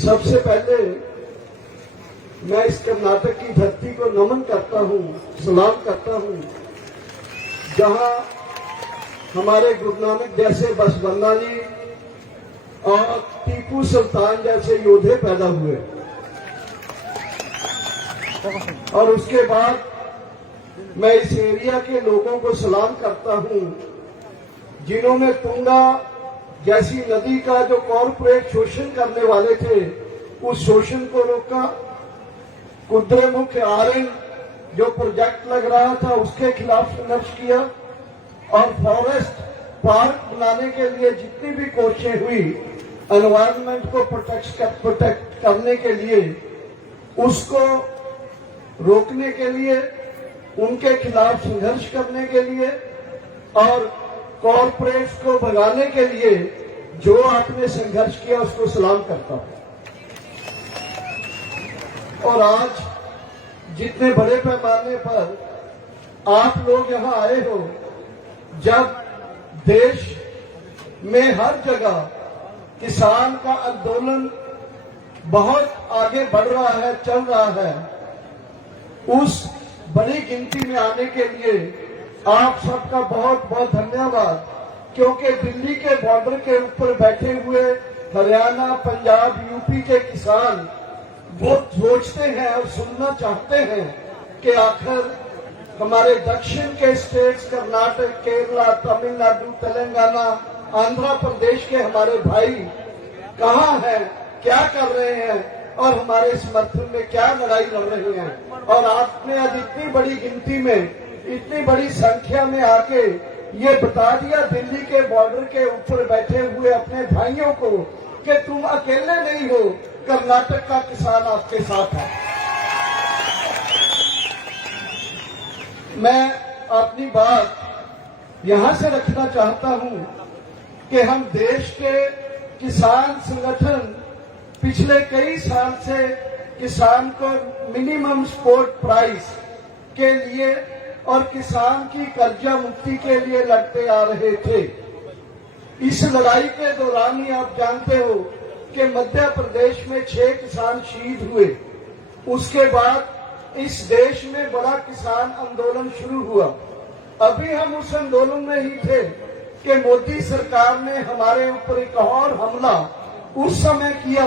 सबसे पहले मैं इस कर्नाटक की धरती को नमन करता हूं, सलाम करता हूं, जहां हमारे गुरु नानक जैसे बसवन्ना जी और टीपू सुल्तान जैसे योद्धे पैदा हुए। और उसके बाद मैं इस एरिया के लोगों को सलाम करता हूं, जिन्होंने तुंगा जैसी नदी का जो कॉर्पोरेट शोषण करने वाले थे, उस शोषण को रोका। कुद्रेमुख आरएन जो प्रोजेक्ट लग रहा था, उसके खिलाफ संघर्ष किया। और फॉरेस्ट पार्क बनाने के लिए जितनी भी कोशिशें हुई, एनवायरनमेंट को प्रोटेक्ट करने के लिए, उसको रोकने के लिए, उनके खिलाफ संघर्ष करने के लिए और कॉर्पोरेट्स को भगाने के लिए जो आपने संघर्ष किया, उसको सलाम करता हूं। और आज जितने बड़े पैमाने पर आप लोग यहां आए हो, जब देश में हर जगह किसान का आंदोलन बहुत आगे बढ़ रहा है, चल रहा है, उस बड़ी गिनती में आने के लिए आप सबका बहुत बहुत धन्यवाद। क्योंकि दिल्ली के बॉर्डर के ऊपर बैठे हुए हरियाणा, पंजाब, यूपी के किसान वो सोचते हैं और सुनना चाहते हैं कि आखिर हमारे दक्षिण के स्टेट्स कर्नाटक, केरला, तमिलनाडु, तेलंगाना, आंध्र प्रदेश के हमारे भाई कहाँ हैं, क्या कर रहे हैं और हमारे समर्थन में क्या लड़ाई लड़ रहे हैं। और आपने आज इतनी बड़ी गिनती में, इतनी बड़ी संख्या में आके ये बता दिया दिल्ली के बॉर्डर के ऊपर बैठे हुए अपने भाइयों को कि तुम अकेले नहीं हो, कर्नाटक का किसान आपके साथ है। मैं अपनी बात यहां से रखना चाहता हूं कि हम देश के किसान संगठन पिछले कई साल से किसान को मिनिमम सपोर्ट प्राइस के लिए और किसान की कर्जा मुक्ति के लिए लड़ते आ रहे थे। इस लड़ाई के दौरान ही आप जानते हो कि मध्य प्रदेश में 6 किसान शहीद हुए। उसके बाद इस देश में बड़ा किसान आंदोलन शुरू हुआ। अभी हम उस आंदोलन में ही थे कि मोदी सरकार ने हमारे ऊपर एक और हमला उस समय किया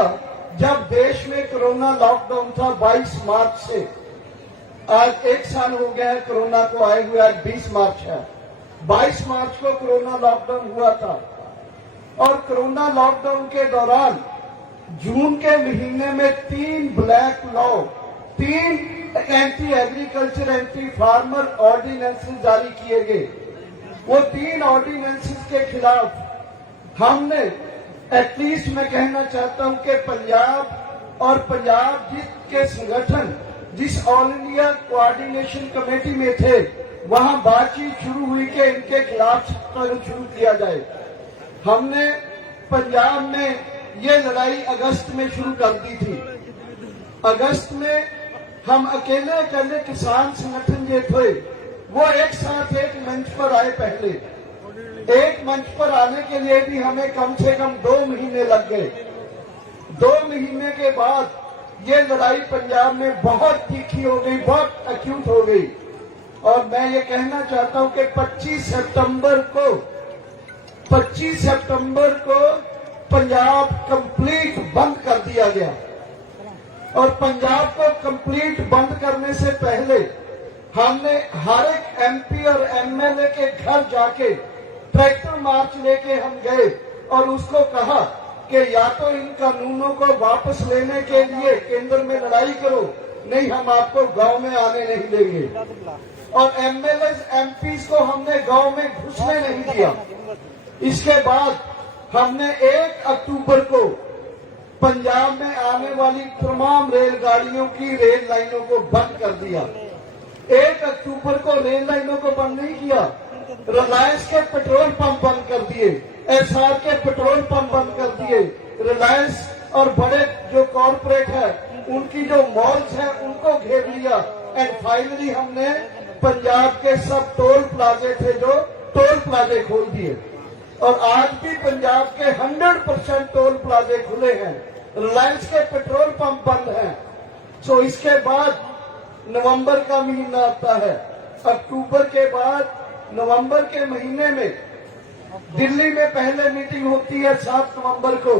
जब देश में कोरोना लॉकडाउन था 22 मार्च से। आज 1 साल हो गया है कोरोना को आए हुए, आज 20 मार्च है। 22 मार्च को कोरोना लॉकडाउन हुआ था। और कोरोना लॉकडाउन के दौरान जून के महीने में 3 black law, 3 anti agriculture, anti farmer ordinances जारी किए गए। वो 3 ऑर्डिनेंसेस के खिलाफ हमने, एटलीस्ट मैं कहना चाहता हूं कि पंजाब और पंजाब के संगठन जिस ऑल इंडिया कोऑर्डिनेशन कमेटी में थे, वहां बातचीत शुरू हुई कि इनके खिलाफ शुरू किया जाए। हमने पंजाब में ये लड़ाई अगस्त में शुरू कर दी थी। अगस्त में हम अकेले किसान संगठन जो थे, वो एक साथ एक मंच पर आए। पहले एक मंच पर आने के लिए भी हमें कम से कम 2 महीने लग गए। 2 महीने के बाद ये लड़ाई पंजाब में बहुत तीखी हो गई, बहुत एक्यूट हो गई। और मैं ये कहना चाहता हूं कि 25 सितंबर को पंजाब कंप्लीट बंद कर दिया गया। और पंजाब को कंप्लीट बंद करने से पहले हमने हर एक एमपी और एमएलए के घर जाके ट्रैक्टर मार्च लेके हम गए और उसको कहा कि या तो इन कानूनों को वापस लेने के लिए केंद्र में लड़ाई करो, नहीं हम आपको गांव में आने नहीं देंगे। और एमएलए एमपीज को हमने गांव में घुसने नहीं दिया। इसके बाद हमने 1 अक्टूबर को पंजाब में आने वाली तमाम रेलगाड़ियों की रेल लाइनों को बंद कर दिया। 1 अक्टूबर को रेल लाइनों को बंद नहीं किया, रिलायंस के पेट्रोल पंप बंद कर दिए, एसआर के पेट्रोल पंप बंद कर दिए। रिलायंस और बड़े जो कॉर्पोरेट है उनकी जो मॉल्स हैं उनको घेर लिया। एंड फाइनली हमने पंजाब के सब टोल प्लाजे थे जो टोल प्लाजे खोल दिए। और आज भी पंजाब के 100% टोल प्लाजे खुले हैं। रिलायंस के पेट्रोल पंप बंद हैं। तो इसके बाद नवंबर का महीना आता है। अक्टूबर के बाद नवंबर के महीने में दिल्ली में पहले मीटिंग होती है 7 नवंबर को,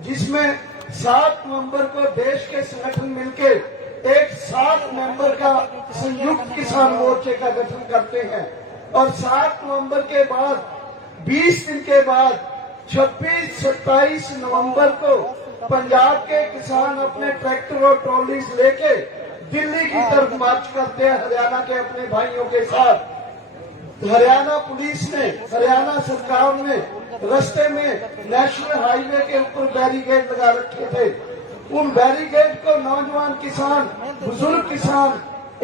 जिसमें 7 नवंबर को देश के संगठन मिलके एक 7 मेंबर का संयुक्त किसान मोर्चे का गठन करते हैं। और 7 नवंबर के बाद 20 दिन के बाद 26-27 नवंबर को पंजाब के किसान अपने ट्रैक्टर और ट्रॉलीज लेके दिल्ली की तरफ मार्च करते हैं हरियाणा के अपने भाइयों के साथ। हरियाणा पुलिस ने, हरियाणा सरकार ने रास्ते में नेशनल हाईवे के ऊपर बैरिकेड लगा रखे थे। उन बैरिकेड को नौजवान किसान, बुजुर्ग किसान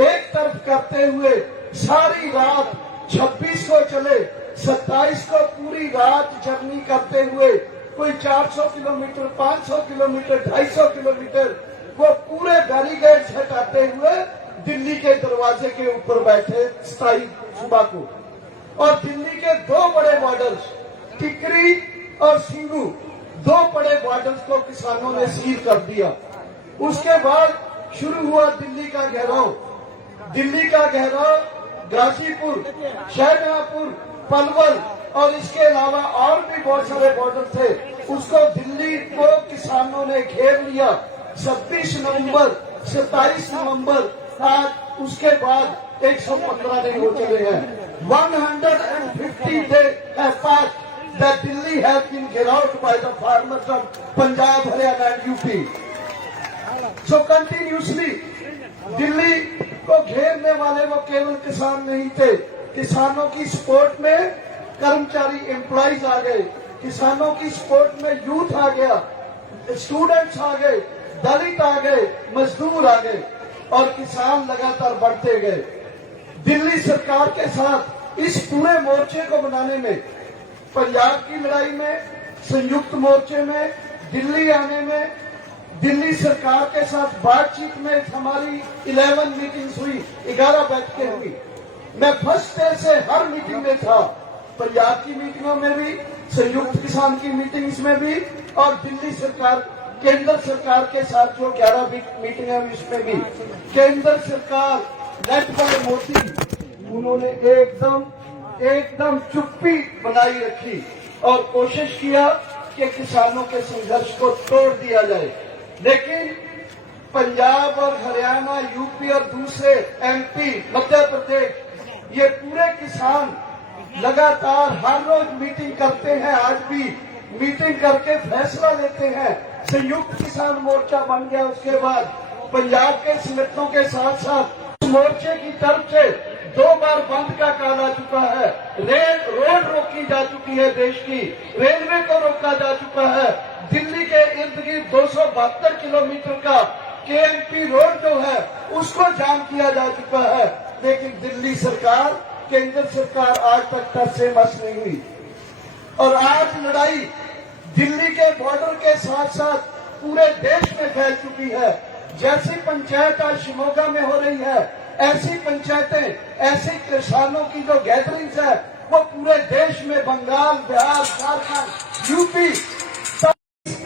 एक तरफ करते हुए सारी रात 26 को चले, 27 को पूरी रात जर्नी करते हुए कोई 400 किलोमीटर, 500 किलोमीटर, 250 किलोमीटर वो पूरे बैरिकेड हटाते हुए दिल्ली के दरवाजे के ऊपर बैठे 27 सुबह को। और दिल्ली के 2 बड़े बॉर्डर्स, टिकरी और सिंगू, 2 बड़े बॉर्डर्स को किसानों ने सील कर दिया। उसके बाद शुरू हुआ दिल्ली का घेराव। दिल्ली का घेराव गाजीपुर, शाहजहांपुर, पलवल और इसके अलावा और भी बहुत सारे बॉर्डर थे, उसको दिल्ली को किसानों ने घेर लिया। 26 नवंबर, 27 नवंबर, आज उसके बाद 115 दिन हो चले हैं। 150 days have passed that Delhi has been घेराउड by the farmers of Punjab, Haryana and UP. So continuously Delhi को घेरने वाले वो केवल किसान नहीं थे, किसानों की सपोर्ट में कर्मचारी एम्प्लॉइज आ गए, किसानों की सपोर्ट में यूथ आ गया, स्टूडेंट्स आ गए, दलित आ गए, मजदूर आ गए और किसान लगातार बढ़ते गए। दिल्ली सरकार के साथ इस पूरे मोर्चे को बनाने में, पंजाब की लड़ाई में, संयुक्त मोर्चे में, दिल्ली आने में, दिल्ली सरकार के साथ बातचीत में हमारी 11 मीटिंग्स हुई, 11 बैठकें हुई। मैं फर्स्ट डे से हर मीटिंग में था, पंजाब की मीटिंगों में भी, संयुक्त किसान की मीटिंग्स में भी और दिल्ली सरकार, केंद्र सरकार के साथ जो 11 मीटिंग है उसमें भी। केंद्र सरकार नेट पर मोदी, उन्होंने एकदम चुप्पी बनाई रखी और कोशिश किया कि किसानों के संघर्ष को तोड़ दिया जाए। लेकिन पंजाब और हरियाणा, यूपी और दूसरे एमपी, मध्य प्रदेश, ये पूरे किसान लगातार हर रोज मीटिंग करते हैं। आज भी मीटिंग करके फैसला लेते हैं। संयुक्त किसान मोर्चा बन गया। उसके बाद पंजाब के संगठनों के साथ साथ मोर्चे की तरफ से 2 बार बंद का कहा जा चुका है। रोड रोकी जा चुकी है, देश की रेलवे को रोका जा चुका है। दिल्ली के इर्द गिर्द 272 किलोमीटर का केएमपी रोड जो है उसको जाम किया जा चुका है। लेकिन दिल्ली सरकार, केंद्र सरकार आज तक टस से मस नहीं हुई। और आज लड़ाई दिल्ली के बॉर्डर के साथ साथ पूरे देश में फैल चुकी है। जैसी पंचायत आज शिमोगा में हो रही है, ऐसी पंचायतें, ऐसे किसानों की जो गैदरिंग्स है वो पूरे देश में, बंगाल, बिहार, झारखंड, यूपी,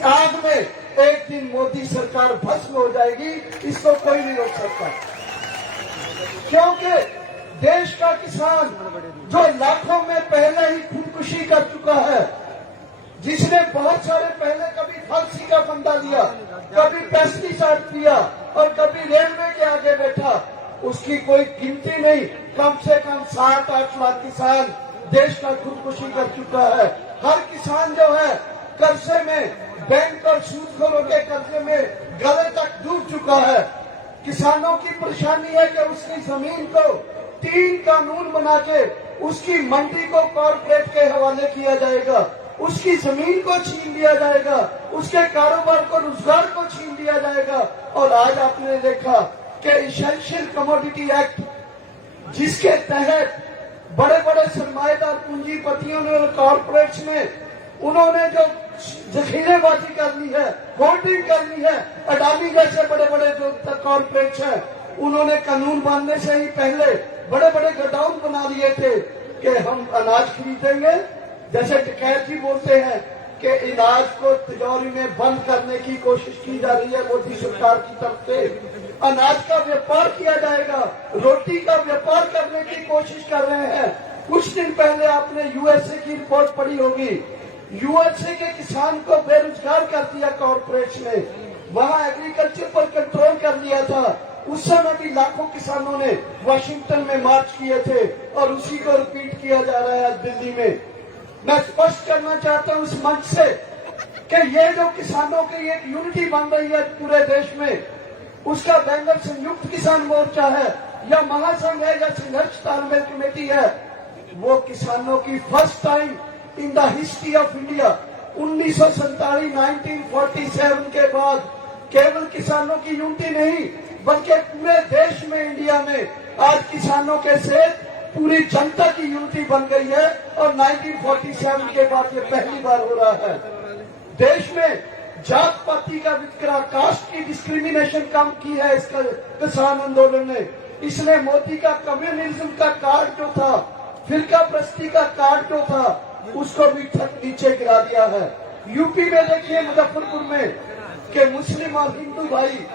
आग में एक दिन मोदी सरकार भस्म हो जाएगी। इसको कोई नहीं रोक सकता, क्योंकि देश का किसान जो लाखों में पहले ही खुदकुशी कर चुका है, जिसने बहुत सारे पहले कभी फांसी का फंदा लिया, कभी पेस्टिसाइड दिया और कभी रेलवे के आगे बैठा, उसकी कोई गिनती नहीं। कम से कम 7-8 लाख किसान देश का खुदकुशी कर चुका है। हर किसान जो है कर्जे में, बैंक और सूदखोरों के कर्जे में गले तक डूब चुका है। किसानों की परेशानी है कि उसकी जमीन को 3 कानून बना के उसकी मंडी को कॉर्पोरेट के हवाले किया जाएगा, उसकी जमीन को छीन लिया जाएगा, उसके कारोबार को, रोजगार को छीन लिया जाएगा। और आज आपने देखा कि इसेंशियल कमोडिटी एक्ट, जिसके तहत बड़े बड़े सरमाएदार पूंजीपतियों ने और कॉर्पोरेट्स ने, उन्होंने जो जखीरेबाजी कर ली है, होल्डिंग कर ली है, अडानी जैसे बड़े बड़े जो कॉर्पोरेट्स हैं, उन्होंने कानून बनने से ही पहले बड़े बड़े गोडाउन बना लिए थे कि हम अनाज खरीदेंगे, जैसे डकैत जी बोलते हैं कि अनाज को तिजोरी में बंद करने की कोशिश की जा रही है मोदी सरकार की तरफ से। अनाज का व्यापार किया जाएगा, रोटी का व्यापार करने की कोशिश कर रहे हैं। कुछ दिन पहले आपने यूएसए की रिपोर्ट पढ़ी होगी। यूएसए के किसान को बेरोजगार कर दिया कॉर्पोरेट ने, वहां एग्रीकल्चर पर कंट्रोल कर लिया था। उस समय भी लाखों किसानों ने वाशिंगटन में मार्च किए थे और उसी को रिपीट किया जा रहा है दिल्ली में। मैं स्पष्ट करना चाहता हूं इस मंच से कि ये जो किसानों की एक यूनिटी बन रही है पूरे देश में, उसका बैंगर संयुक्त किसान मोर्चा है या महासंघ है या संघर्ष तालमेल कमेटी है, वो किसानों की first time in the history of India 1947 के बाद केवल किसानों की यूनिटी नहीं बल्कि पूरे देश में, इंडिया में आज किसानों के से पूरी जनता की यूनिटी बन गई है। और 1947 के बाद ये पहली बार हो रहा है। देश में जात पाति का वितकरा, कास्ट की डिस्क्रिमिनेशन कम की है इसका किसान आंदोलन ने। इसलिए मोदी का कम्युनिज्म का कार्ड जो था, फिरका प्रस्ती का कार्ड जो था, उसको भी नीचे गिरा दिया है। यूपी में देखिए मुजफ्फरपुर में कि मुस्लिम और हिंदू भाई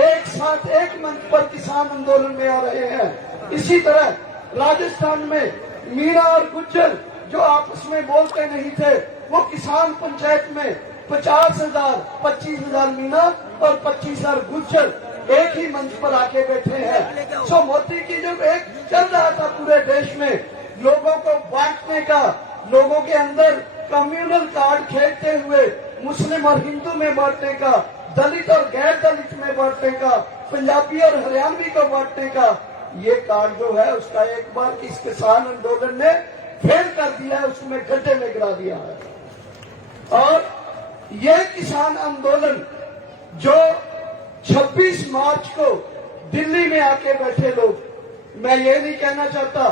एक साथ एक मंच पर किसान आंदोलन में आ रहे हैं। इसी तरह राजस्थान में मीणा और गुज्जर जो आपस में बोलते नहीं थे, वो किसान पंचायत में 25,000 मीणा और 25,000 गुज्जर एक ही मंच पर आके बैठे हैं। सो मोदी की जब एक चल रहा था पूरे देश में लोगों को बांटने का, लोगों के अंदर कम्युनल कार्ड खेलते हुए मुस्लिम और हिंदू में बांटने का, दलित और गैर दलित में बांटने का, पंजाबी और हरियाणवी को बांटने का, ये कार्ड जो है उसका एक बार इस किसान आंदोलन ने फेल कर दिया है, उसमें गड्ढे में गिरा दिया है। और ये किसान आंदोलन जो 26 मार्च को दिल्ली में आके बैठे लोग, मैं ये नहीं कहना चाहता,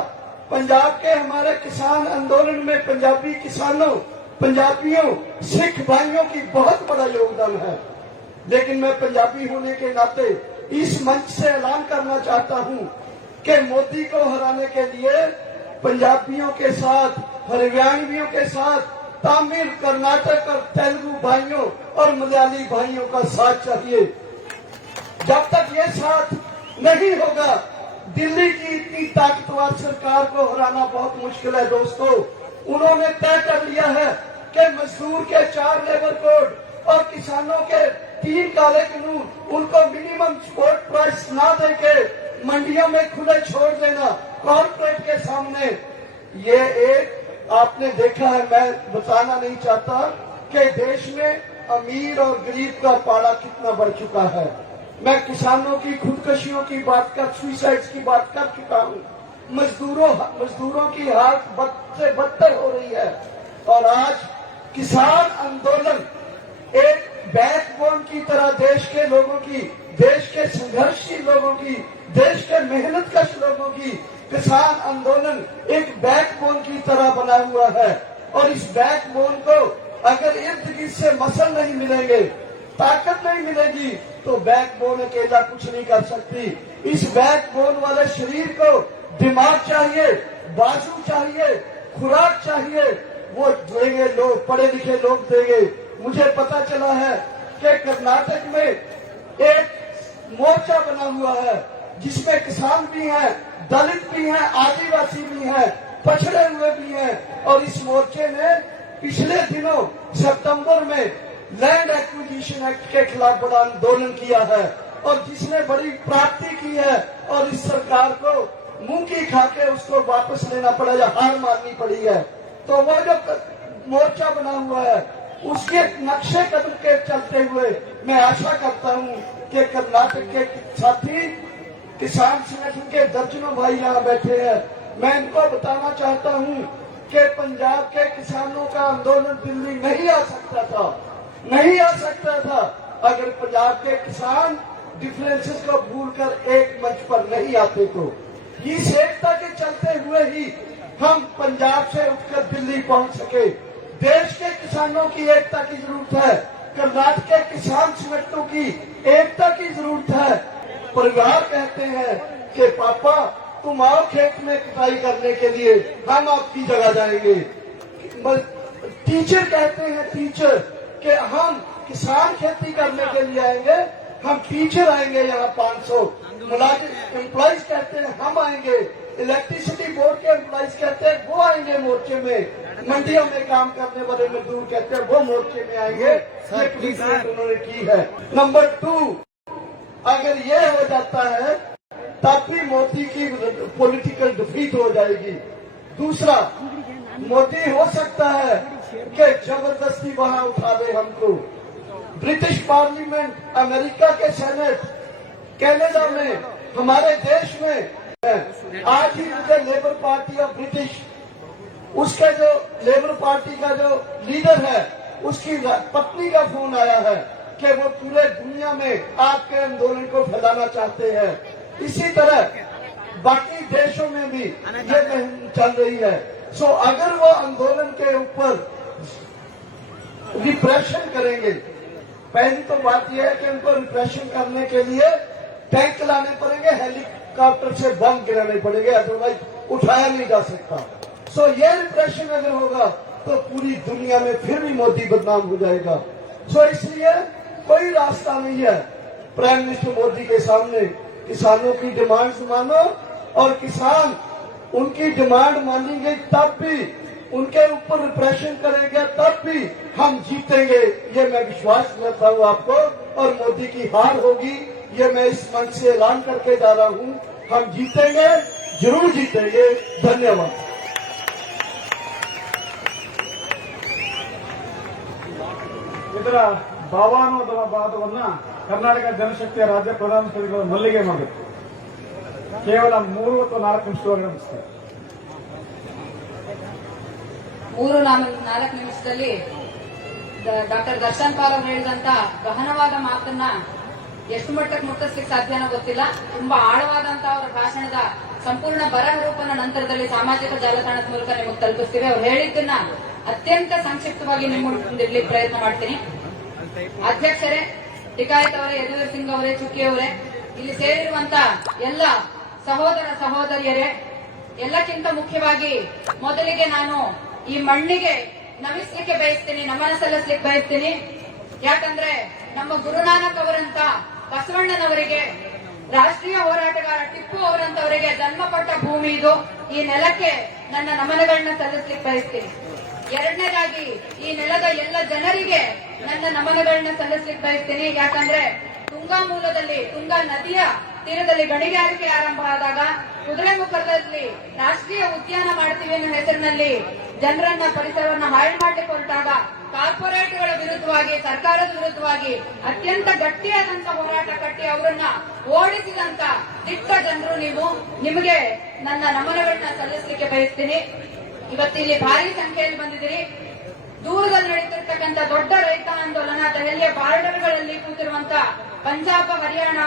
पंजाब के हमारे किसान आंदोलन में पंजाबी किसानों, पंजाबियों, सिख भाइयों की बहुत बड़ा योगदान है। लेकिन मैं पंजाबी होने के नाते इस मंच से ऐलान करना चाहता हूं कि मोदी को हराने के लिए पंजाबियों के साथ, हरियाणवियों के साथ, तमिल, कर्नाटक और तेलुगु भाइयों और मलयाली भाइयों का साथ चाहिए। जब तक ये साथ नहीं होगा, दिल्ली की इतनी ताकतवर सरकार को हराना बहुत मुश्किल है। दोस्तों, उन्होंने तय कर लिया है कि मजदूर के 4 लेबर कोड और किसानों के 3 काले कानून, उनको मिनिमम सपोर्ट प्राइस ना देके मंडियों में खुले छोड़ देना कॉर्पोरेट के सामने। ये एक आपने देखा है, मैं बताना नहीं चाहता कि देश में अमीर और गरीब का पाड़ा कितना बढ़ चुका है। मैं किसानों की खुदकशियों की बात कर, सुसाइड्स की बात कर चुका हूँ। मजदूरों की हालत बद से बदतर हो रही है। और आज किसान आंदोलन एक बैकबोन की तरह देश के लोगों की, देश के संघर्षशील लोगों की, देश के मेहनतकश लोगों की किसान आंदोलन एक बैकबोन की तरह बना हुआ है। और इस बैकबोन को अगर इर्द गिर्द से मसल नहीं मिलेंगे, ताकत नहीं मिलेगी, तो बैकबोन अकेला कुछ नहीं कर सकती। इस बैकबोन वाले शरीर को दिमाग चाहिए, बाजू चाहिए, खुराक चाहिए, वो देंगे लोग, पढ़े लिखे लोग देंगे। मुझे पता चला है कि कर्नाटक में एक मोर्चा बना हुआ है जिसमें किसान भी हैं, दलित भी हैं, आदिवासी भी हैं, पछड़े हुए भी हैं। और इस मोर्चे ने पिछले दिनों सितंबर में लैंड एक्विजिशन एक्ट के खिलाफ बड़ा आंदोलन किया है और जिसने बड़ी प्राप्ति की है। और इस सरकार को मुंह की खाके उसको वापस लेना पड़ा या हार माननी पड़ी है। तो वो जो मोर्चा बना हुआ है उसके नक्शे कदम के चलते हुए मैं आशा करता हूं कि कर्नाटक के साथी किसान संगठन के दर्जनों भाई यहाँ बैठे हैं। मैं इनको बताना चाहता हूं कि पंजाब के किसानों का आंदोलन दिल्ली नहीं आ सकता था, नहीं आ सकता था अगर पंजाब के किसान डिफरेंसेस को भूलकर एक मंच पर नहीं आते। तो इस एकता के चलते हुए ही हम पंजाब से उठकर दिल्ली पहुंच सके। देश के किसानों की एकता की जरूरत है, कर्नाटक के किसान संगठनों की एकता की जरूरत है। परिवार कहते हैं कि पापा तुम आओ खेत में कटाई करने के लिए, हम आपकी जगह जाएंगे। टीचर कहते हैं टीचर कि हम किसान खेती करने के लिए आएंगे, हम टीचर आएंगे यहाँ 500 मुलाजिम एम्प्लॉइज कहते हैं हम आएंगे, इलेक्ट्रिसिटी बोर्ड के एम्प्लॉइज कहते हैं वो आएंगे मोर्चे में, मंडियों में काम करने वाले मजदूर कहते हैं वो मोर्चे में आएंगे। ये कमिटमेंट उन्होंने की है। नंबर 2, अगर ये हो जाता है तब भी मोदी की पॉलिटिकल डिफीट हो जाएगी। दूसरा, मोदी हो सकता है कि जबरदस्ती वहां उठा दे हमको। ब्रिटिश पार्लियामेंट, अमेरिका के सेनेट, कनाडा में, हमारे देश में आज ही मुझे लेबर पार्टी ऑफ ब्रिटिश, उसका जो लेबर पार्टी का जो लीडर है उसकी पत्नी का फोन आया है कि वो पूरे दुनिया में आपके आंदोलन को फैलाना चाहते हैं। इसी तरह बाकी देशों में भी ये मुहिम चल रही है। सो अगर वो आंदोलन के ऊपर रिप्रेशन करेंगे, पहली तो बात यह है कि उनको रिप्रेशन करने के लिए टैंक चलाने पड़ेंगे, हेलीकॉप्टर से बम गिराने पड़ेंगे, अदरवाइज उठाया नहीं जा सकता। सो ये रिप्रेशन अगर होगा तो पूरी दुनिया में फिर भी मोदी बदनाम हो जाएगा। सो इसलिए कोई रास्ता नहीं है प्राइम मिनिस्टर मोदी के सामने। किसानों की डिमांड्स मानो, और किसान उनकी डिमांड मानेंगे तब भी, उनके ऊपर रिप्रेशन करेंगे तब भी हम जीतेंगे। ये मैं विश्वास करता हूँ आपको, और मोदी की हार होगी ये मैं इस मंच से ऐलान करके जा रहा हूँ। हम जीतेंगे, जरूर जीतेंगे। धन्यवाद। ಇದರ ಭಾವಾನುವಾದವನ್ನ ಕರ್ನಾಟಕ ಜನಶಕ್ತಿಯ ರಾಜ್ಯ ಪ್ರಧಾನ ಮಂತ್ರಿಗಳು ಮಲ್ಲಿಗೆ ಮಾಡಬೇಕು. ಕೇವಲ 3 ಅಥವಾ 4 ನಿಮಿಷದೊಳಗೆ ಮುಗಿಸ್ತಾರೆ. 3-4 ನಿಮಿಷದಲ್ಲಿ ಡಾಕ್ಟರ್ ದರ್ಶನ್ ಪಾಲ್ ಅವರು ಹೇಳಿದಂತ ಗಹನವಾದ ಮಾತನ್ನ ಎಷ್ಟು ಮಟ್ಟಕ್ಕೆ ಮುಟ್ಟಿಸ್ಲಿಕ್ಕೆ ಸಾಧ್ಯನೋ ಗೊತ್ತಿಲ್ಲ. ತುಂಬಾ ಆಳವಾದಂತ ಅವರ ಭಾಷಣದ ಸಂಪೂರ್ಣ ಬರಹ ರೂಪನ ನಂತರದಲ್ಲಿ ಸಾಮಾಜಿಕ ಜಾಲತಾಣದ ಮೂಲಕ ನಿಮಗೆ ತಲುಪಿಸ್ತೀವಿ. ಅವ್ರು ಹೇಳಿದ್ದನ್ನ ಅತ್ಯಂತ ಸಂಕ್ಷಿಪ್ತವಾಗಿ ನಿಮ್ಮ ಮುಂದಿಡ್ಲಿಕ್ಕೆ ಪ್ರಯತ್ನ ಮಾಡ್ತೀನಿ. ಅಧ್ಯಕ್ಷರೇ, ಟಿಕಾಯತ್ ಅವರೇ, ಯದುವೀರ್ ಸಿಂಗ್ ಅವರೇ, ಚುಕ್ಕಿ ಅವರೇ, ಇಲ್ಲಿ ಸೇರಿರುವಂತ ಎಲ್ಲ ಸಹೋದರ ಸಹೋದರಿಯರೇ, ಎಲ್ಲಕ್ಕಿಂತ ಮುಖ್ಯವಾಗಿ ಮೊದಲಿಗೆ ನಾನು ಈ ಮಣ್ಣಿಗೆ ನಮಿಸ್ಲಿಕ್ಕೆ ಬಯಸ್ತೀನಿ, ನಮನ ಸಲ್ಲಿಸ್ಲಿಕ್ಕೆ ಬಯಸ್ತೀನಿ. ಯಾಕಂದ್ರೆ ನಮ್ಮ ಗುರುನಾನಕ್ ಅವರಂತ ಬಸವಣ್ಣನವರಿಗೆ, ರಾಷ್ಟ್ರೀಯ ಹೋರಾಟಗಾರ ಟಿಪ್ಪು ಅವರಂತವರಿಗೆ ಜನ್ಮ ಕೊಟ್ಟ ಭೂಮಿ ಇದು. ಈ ನೆಲಕ್ಕೆ ನನ್ನ ನಮನಗಳನ್ನ ಸಲ್ಲಿಸ್ಲಿಕ್ಕೆ ಬಯಸ್ತೀನಿ. ಎರಡನೇದಾಗಿ ಈ ನೆಲದ ಎಲ್ಲ ಜನರಿಗೆ ನನ್ನ ನಮನಗಳನ್ನ ಸಲ್ಲಿಸ್ಲಿಕ್ಕೆ ಬಯಸ್ತೀನಿ. ಯಾಕಂದ್ರೆ ತುಂಗಾ ಮೂಲದಲ್ಲಿ, ತುಂಗಾ ನದಿಯ ತೀರದಲ್ಲಿ ಗಣಿಗಾರಿಕೆ ಆರಂಭ ಆದಾಗ, ಕುದುರೆಮುಖದಲ್ಲಿ ರಾಷ್ಟ್ರೀಯ ಉದ್ಯಾನ ಮಾಡ್ತೀವಿ ಅನ್ನೋ ಹೆಸರಿನಲ್ಲಿ ಜನರನ್ನ, ಪರಿಸರವನ್ನ ಹಾಳು ಮಾಡ್ಲಿಕ್ಕೆ ಹೊರಟಾಗ ಕಾರ್ಪೊರೇಟ್ಗಳ ವಿರುದ್ಧವಾಗಿ, ಸರ್ಕಾರದ ವಿರುದ್ಧವಾಗಿ ಅತ್ಯಂತ ಗಟ್ಟಿಯಾದಂತ ಹೋರಾಟ ಕಟ್ಟಿ ಅವರನ್ನ ಓಡಿಸಿದಂತ ದಿಟ್ಟ ಜನರು ನೀವು. ನಿಮಗೆ ನನ್ನ ನಮನಗಳನ್ನ ಸಲ್ಲಿಸಲಿಕ್ಕೆ ಬಯಸ್ತೀನಿ. ಇವತ್ತಿಲ್ಲಿ ಭಾರಿ ಸಂಖ್ಯೆಯಲ್ಲಿ ಬಂದಿದ್ದೀರಿ. ದೂರದಲ್ಲಿ ನಡೀತಿರ್ತಕ್ಕಂಥ ದೊಡ್ಡ ರೈತ ಆಂದೋಲನ, ದೆಹಲಿಯ ಬಾರ್ಡರ್ಗಳಲ್ಲಿ ಕೂತಿರುವಂತ ಪಂಜಾಬ್, ಹರಿಯಾಣ,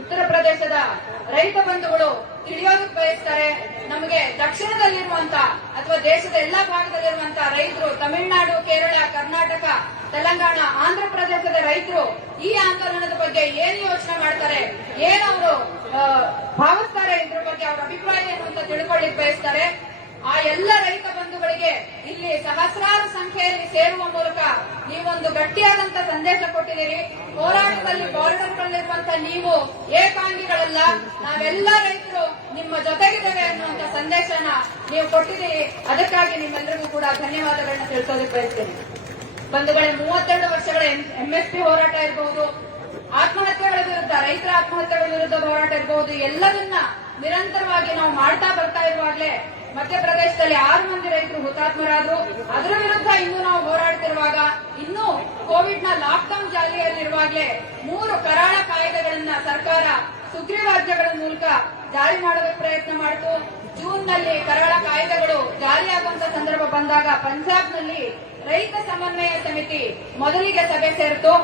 ಉತ್ತರ ಪ್ರದೇಶದ ರೈತ ಬಂಧುಗಳು ತಿಳಿಯೋದಕ್ಕೆ ಬಯಸ್ತಾರೆ. ನಮಗೆ ದಕ್ಷಿಣದಲ್ಲಿರುವಂತ ಅಥವಾ ದೇಶದ ಎಲ್ಲಾ ಭಾಗದಲ್ಲಿರುವಂತ ರೈತರು, ತಮಿಳುನಾಡು, ಕೇರಳ, ಕರ್ನಾಟಕ, ತೆಲಂಗಾಣ, ಆಂಧ್ರ ಪ್ರದೇಶದ ರೈತರು ಈ ಆಂದೋಲನದ ಬಗ್ಗೆ ಏನು ಯೋಚನೆ ಮಾಡ್ತಾರೆ, ಏನವರು ಭಾವಿಸ್ತಾರೆ, ಇದ್ರ ಬಗ್ಗೆ ಅವರ ಅಭಿಪ್ರಾಯ ಏನು ಅಂತ ತಿಳ್ಕೊಳ್ಳಿಕ್ ಬಯಸ್ತಾರೆ. ಆ ಎಲ್ಲ ರೈತ ಬಂಧುಗಳಿಗೆ ಇಲ್ಲಿ ಸಹಸ್ರಾರು ಸಂಖ್ಯೆಯಲ್ಲಿ ಸೇರುವ ಮೂಲಕ ನೀವೊಂದು ಗಟ್ಟಿಯಾದಂತ ಸಂದೇಶ ಕೊಟ್ಟಿದ್ದೀರಿ. ಹೋರಾಟದಲ್ಲಿ ಬಾರ್ಡರ್ಗಳಲ್ಲಿರುವಂತ ನೀವು ಏಕಾಂಗಿಗಳಲ್ಲ, ನಾವೆಲ್ಲ ರೈತರು ನಿಮ್ಮ ಜೊತೆಗಿದ್ದೇವೆ ಅನ್ನುವಂತ ಸಂದೇಶನ ನೀವು ಕೊಟ್ಟಿದ್ದೀರಿ. ಅದಕ್ಕಾಗಿ ನಿಮ್ಮೆಲ್ಲರಿಗೂ ಕೂಡ ಧನ್ಯವಾದಗಳನ್ನ ತಿಳಿಸೋದಕ್ಕೆ ಬಯಸ್ತೇನೆ. ಬಂಧುಗಳೇ, 32 ವರ್ಷಗಳ ಎಂಎಸ್ಪಿ ಹೋರಾಟ ಇರಬಹುದು, ಆತ್ಮಹತ್ಯೆಗಳ ವಿರುದ್ಧ, ರೈತರ ಆತ್ಮಹತ್ಯೆಗಳ ವಿರುದ್ಧ ಹೋರಾಟ ಇರಬಹುದು, ಎಲ್ಲದನ್ನ ನಿರಂತರವಾಗಿ ನಾವು ಮಾಡ್ತಾ ಬರ್ತಾ ಇರುವಾಗಲೇ ಮಧ್ಯಪ್ರದೇಶದಲ್ಲಿ 6 ಮಂದಿ ರೈತರು ಹುತಾತ್ಮರಾದ್ರು. ಅದರ ವಿರುದ್ಧ ಇನ್ನೂ ನಾವು ಹೋರಾಡ್ತಿರುವಾಗ, ಇನ್ನೂ ಕೋವಿಡ್ ನ ಲಾಕ್ಡೌನ್ ಜಾರಿಯಲ್ಲಿರುವಾಗಲೇ 3 ಕರಾಳ ಕಾಯ್ದೆಗಳನ್ನ ಸರ್ಕಾರ ಸುಗ್ರೀವಾಜ್ಞೆಗಳ ಮೂಲಕ ಜಾರಿ ಮಾಡೋದಕ್ಕೆ ಪ್ರಯತ್ನ ಮಾಡಿತು. ಜೂನ್ ನಲ್ಲಿ ಕರಾಳ ಕಾಯ್ದೆಗಳು ಜಾರಿಯಾಗುವಂತ ಸಂದರ್ಭ ಬಂದಾಗ ಪಂಜಾಬ್ನಲ್ಲಿ ರೈತ ಸಮನ್ವಯ ಸಮಿತಿ ಮೊದಲಿಗೆ ಸಭೆ ಸೇರಿತು.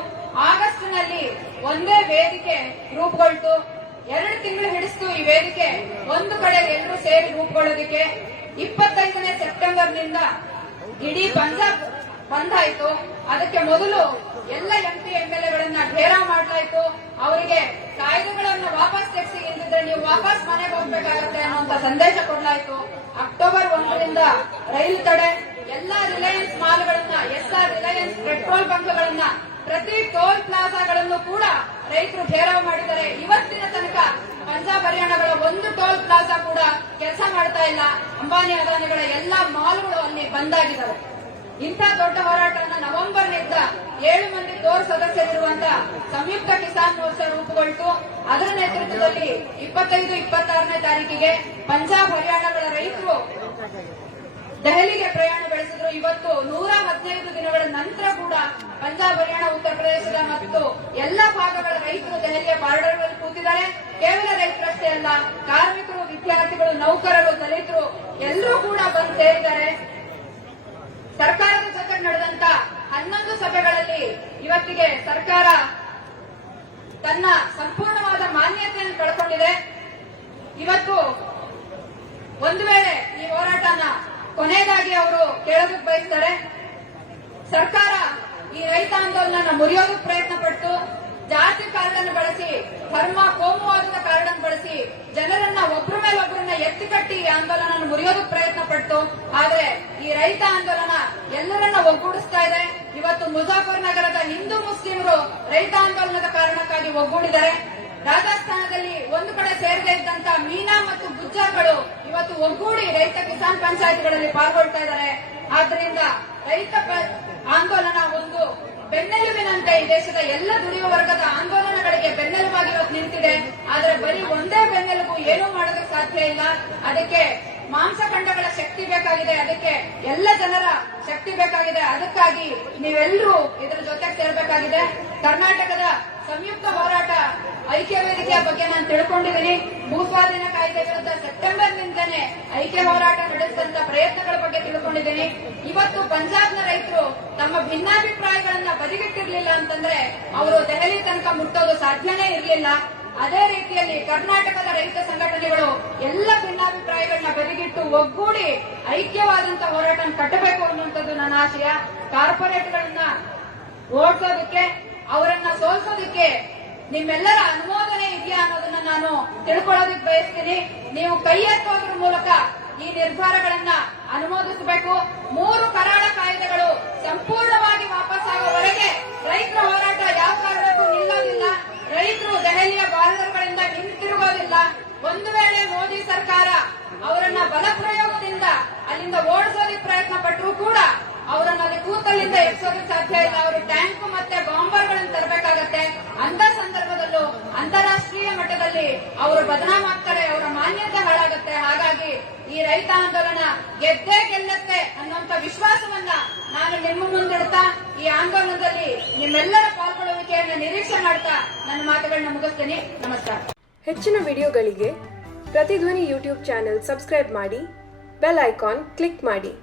ಆಗಸ್ಟ್ ನಲ್ಲಿ ಒಂದೇ ವೇದಿಕೆ ರೂಪುಗೊಳ್ತು. 2 ತಿಂಗಳು ಹಿಡಿಸ್ತು ಈ ವೇದಿಕೆ ಒಂದು ಕಡೆ ಎಲ್ಲರೂ ಸೇರಿ ರೂಪುಗೊಳ್ಳೋದಕ್ಕೆ. 25ನೇ ಸೆಪ್ಟೆಂಬರ್ನಿಂದ ಇಡೀ ಪಂಜಾಬ್ ಬಂದ್ ಆಯ್ತು. ಅದಕ್ಕೆ ಮೊದಲು ಎಲ್ಲ ಎಂಪಿ ಎಂಎಲ್ಎಗಳನ್ನ ಘೇರಾವ್ ಮಾಡಲಾಯಿತು. ಅವರಿಗೆ ಕಾಯ್ದೆಗಳನ್ನ ವಾಪಸ್ ತೆಗೆಸಿ, ಇಲ್ಲದಿದ್ರೆ ನೀವು ವಾಪಸ್ ಮನೆಗೆ ಹೋಗ್ಬೇಕಾಗತ್ತೆ ಅನ್ನುವಂತ ಸಂದೇಶ ಕೊಡಲಾಯಿತು. ಅಕ್ಟೋಬರ್ 1ರಿಂದ ರೈಲು ತಡೆ, ಎಲ್ಲಾ ರಿಲಯನ್ಸ್ ಮಾಲ್ಗಳನ್ನ ರಿಲಯನ್ಸ್ ಪೆಟ್ರೋಲ್ ಬಂಕ್ಗಳನ್ನ ಪ್ರತಿ ಟೋಲ್ ಪ್ಲಾಜಾಗಳನ್ನು ಕೂಡ ರೈತರು ಘೇರಾವ್ ಮಾಡಿದ್ದಾರೆ. ಇವತ್ತಿನ ತನಕ ಪಂಜಾಬ್ ಹರಿಯಾಣಗಳ ಒಂದು ಟೋಲ್ ಪ್ಲಾಜಾ ಕೂಡ ಕೆಲಸ ಮಾಡ್ತಾ ಇಲ್ಲ. ಅಂಬಾನಿ ಅದಾನಿಗಳ ಎಲ್ಲಾ ಮಾಲ್ಗಳು ಅಲ್ಲಿ ಬಂದ್ ಆಗಿದ್ದಾವೆ. ಇಂಥ ದೊಡ್ಡ ಹೋರಾಟವನ್ನು ನವೆಂಬರ್ನಿಂದ 7 ಮಂದಿ ಕೋರ್ ಸದಸ್ಯರಿರುವಂತಹ ಸಂಯುಕ್ತ ಕಿಸಾನ್ ಮೋರ್ಚಾ ರೂಪುಗೊಳ್ತು. ಅದರ ನೇತೃತ್ವದಲ್ಲಿ 25-26ನೇ ತಾರೀಕಿಗೆ ಪಂಜಾಬ್ ಹರಿಯಾಣಗಳ ರೈತರು ದೆಹಲಿಗೆ ಪ್ರಯಾಣ ಬೆಳೆಸಿದ್ರು. ಇವತ್ತು 115 ದಿನಗಳ ನಂತರ ಕೂಡ ಪಂಜಾಬ್ ಹರಿಯಾಣ ಉತ್ತರ ಪ್ರದೇಶದ ಮತ್ತು ಎಲ್ಲ ಭಾಗಗಳ ರೈತರು ದೆಹಲಿಯ ಬಾರ್ಡರ್ಗಳಲ್ಲಿ ಕೂತಿದ್ದಾರೆ. ಕೇವಲ ರೈತರಷ್ಟೇ ಅಲ್ಲ, ಕಾರ್ಮಿಕರು, ವಿದ್ಯಾರ್ಥಿಗಳು, ನೌಕರರು, ದಲಿತರು ಎಲ್ಲರೂ ಕೂಡ ಬಂದು ಸೇರಿದ್ದಾರೆ. ಸರ್ಕಾರದ ಜೊತೆ ನಡೆದಂತ 11 ಸಭೆಗಳಲ್ಲಿ ಇವತ್ತಿಗೆ ಸರ್ಕಾರ ತನ್ನ ಸಂಪೂರ್ಣವಾದ ಮಾನ್ಯತೆಯನ್ನು ಕಳ್ಕೊಂಡಿದೆ. ಇವತ್ತು ಒಂದು ವೇಳೆ ಈ ಹೋರಾಟನ ಕೊನೆಯದಾಗಿ ಅವರು ಕೇಳೋದಕ್ಕೆ ಬಯಸ್ತಾರೆ. ಸರ್ಕಾರ ಈ ರೈತ ಆಂದೋಲನ ಮುರಿಯೋದಕ್ಕೆ ಪ್ರಯತ್ನ ಪಟ್ಟು ಜಾತಿ ಕಾರ್ಡನ್ನು ಬಳಸಿ, ಧರ್ಮ ಕೋಮುವಾದದ ಕಾರ್ಡನ್ನು ಬಳಸಿ ಜನರನ್ನ ಒಬ್ಬರ ಮೇಲೆ ಒಬ್ಬರನ್ನ ಎತ್ತಿಕಟ್ಟಿ ಈ ಆಂದೋಲನ ಮುರಿಯೋದಕ್ಕೆ ಪ್ರಯತ್ನ ಪಟ್ಟು, ಆದ್ರೆ ಈ ರೈತ ಆಂದೋಲನ ಎಲ್ಲರನ್ನ ಒಗ್ಗೂಡಿಸ್ತಾ ಇದೆ. ಇವತ್ತು ಮುಜಾಫರ್ ನಗರದ ಹಿಂದೂ ಮುಸ್ಲಿಮರು ರೈತ ಆಂದೋಲನದ ಕಾರಣಕ್ಕಾಗಿ ಒಗ್ಗೂಡಿದ್ದಾರೆ. ರಾಜಸ್ಥಾನದಲ್ಲಿ ಒಂದು ಕಡೆ ಸೇರದೇ ಇದ್ದಂತ ಮೀನಾ ಮತ್ತು ಗುಜ್ಜರ್ಗಳು ಇವತ್ತು ಒಗ್ಗೂಡಿ ರೈತ ಕಿಸಾನ್ ಪಂಚಾಯತ್ಗಳಲ್ಲಿ ಪಾಲ್ಗೊಳ್ತಾ ಇದ್ದಾರೆ. ಆದ್ದರಿಂದ ರೈತ ಆಂದೋಲನ ಒಂದು ಬೆನ್ನೆಲುಬಿನಂತೆ ಈ ದೇಶದ ಎಲ್ಲ ದುಡಿಯುವ ವರ್ಗದ ಆಂದೋಲನಗಳಿಗೆ ಬೆನ್ನೆಲುಬಾಗಿ ಇವತ್ತು ನಿಂತಿದೆ. ಆದರೆ ಬರೀ ಒಂದೇ ಬೆನ್ನೆಲುಬು ಏನೂ ಮಾಡೋದಕ್ಕೆ ಸಾಧ್ಯ ಇಲ್ಲ. ಅದಕ್ಕೆ ಮಾಂಸಖಂಡಗಳ ಶಕ್ತಿ ಬೇಕಾಗಿದೆ, ಅದಕ್ಕೆ ಎಲ್ಲ ಜನರ ಶಕ್ತಿ ಬೇಕಾಗಿದೆ. ಅದಕ್ಕಾಗಿ ನೀವೆಲ್ಲರೂ ಇದರ ಜೊತೆಗೆ ಸೇರಬೇಕಾಗಿದೆ. ಕರ್ನಾಟಕದ ಸಂಯುಕ್ತ ಹೋರಾಟ ಐಕ್ಯ ವೇದಿಕೆಯ ಬಗ್ಗೆ ನಾನು ತಿಳ್ಕೊಂಡಿದ್ದೀನಿ. ಭೂಸ್ವಾಧೀನ ಕಾಯ್ದೆ ವಿರುದ್ಧ ಸೆಪ್ಟೆಂಬರ್ನಿಂದನೇ ಐಕ್ಯ ಹೋರಾಟ ನಡೆಸಿದಂತ ಪ್ರಯತ್ನಗಳ ಬಗ್ಗೆ ತಿಳ್ಕೊಂಡಿದ್ದೀನಿ. ಇವತ್ತು ಪಂಜಾಬ್ನ ರೈತರು ತಮ್ಮ ಭಿನ್ನಾಭಿಪ್ರಾಯಗಳನ್ನ ಬದಿಗಿಟ್ಟಿರ್ಲಿಲ್ಲ ಅಂತಂದ್ರೆ ಅವರು ದೆಹಲಿ ತನಕ ಮುಟ್ಟೋದು ಸಾಧ್ಯನೇ ಇರಲಿಲ್ಲ. ಅದೇ ರೀತಿಯಲ್ಲಿ ಕರ್ನಾಟಕದ ರೈತ ಸಂಘಟನೆಗಳು ಎಲ್ಲ ಭಿನ್ನಾಭಿಪ್ರಾಯಗಳನ್ನ ಬದಿಗಿಟ್ಟು ಒಗ್ಗೂಡಿ ಐಕ್ಯವಾದಂತ ಹೋರಾಟ ಕಟ್ಟಬೇಕು ಅನ್ನುವಂಥದ್ದು ನನ್ನ ಆಶಯ. ಕಾರ್ಪೊರೇಟ್ಗಳನ್ನ ಓಡಿಸೋದಕ್ಕೆ, ಅವರನ್ನ ಸೋಲಿಸೋದಕ್ಕೆ ನಿಮ್ಮೆಲ್ಲರ ಅನುಮೋದನೆ ಇದೆಯಾ ಅನ್ನೋದನ್ನ ನಾನು ತಿಳ್ಕೊಳ್ಳೋದಕ್ಕೆ ಬಯಸ್ತೀನಿ. ನೀವು ಕೈ ಎತ್ತೋದ್ರ ಮೂಲಕ ಈ ನಿರ್ಧಾರಗಳನ್ನ ಅನುಮೋದಿಸಬೇಕು. 3 ಕರಾಳ ಕಾಯ್ದೆಗಳು ಸಂಪೂರ್ಣವಾಗಿ ವಾಪಸ್ಸಾಗುವವರೆಗೆ ರೈತರ ಹೋರಾಟ ಯಾವ ಕಾರಣಕ್ಕೂ ನಿಲ್ಲೋದಿಲ್ಲ. ರೈತರು ದೆಹಲಿಯ ಬಾರ್ಡರ್ಗಳಿಂದ ಹಿಂತಿರುಗೋದಿಲ್ಲ. ಒಂದು ವೇಳೆ ಮೋದಿ ಸರ್ಕಾರ ಅವರನ್ನ ಬಲಪ್ರಯೋಗದಿಂದ ಅಲ್ಲಿಂದ ಓಡಿಸೋದಕ್ಕೆ ಪ್ರಯತ್ನ ಪಟ್ಟರೂ ಕೂಡ ಅವರನ್ನ ಅಲ್ಲಿ ಕೂತಲ್ಲಿಂದ ಎಬ್ಸೋದಕ್ಕೆ ಸಾಧ್ಯ ಇಲ್ಲ. ಅವರು ಟ್ಯಾಂಕ್ ಮತ್ತೆ ಬಾಂಬರ್ಗಳನ್ನು ತರಬೇಕಾಗತ್ತೆ. ಅಂತ ಸಂದರ್ಭದಲ್ಲೂ ಅಂತಾರಾಷ್ಟ್ರೀಯ ಮಟ್ಟದಲ್ಲಿ ಅವರು ಬದನಾಮಾಗ್ತಾರೆ, ಅವರ ಮಾನ್ಯತೆ ಹಾಳಾಗುತ್ತೆ. ಹಾಗಾಗಿ ಈ ರೈತ ಆಂದೋಲನ ಗೆದ್ದೇ ಗೆಲ್ಲುತ್ತೆ ಅನ್ನುವಂತ ವಿಶ್ವಾಸವನ್ನ ನಾನು ನಿಮ್ಮ ಮುಂದಿಡ್ತಾ ಈ ಆಂದೋಲನದಲ್ಲಿ ನಿಮ್ಮೆಲ್ಲರ ಪಾಲ್ಗೊಳ್ಳುವಿಕೆಯನ್ನು ನಿರೀಕ್ಷೆ ಮಾಡ್ತಾ ನನ್ನ ಮಾತುಗಳನ್ನ ಮುಗಿಸ್ತೀನಿ. ನಮಸ್ಕಾರ. ಹೆಚ್ಚಿನ ವಿಡಿಯೋಗಳಿಗೆ ಪ್ರತಿಧ್ವನಿ ಯೂಟ್ಯೂಬ್ ಚಾನೆಲ್ ಸಬ್ಸ್ಕ್ರೈಬ್ ಮಾಡಿ, ಬೆಲ್ ಐಕಾನ್ ಕ್ಲಿಕ್ ಮಾಡಿ.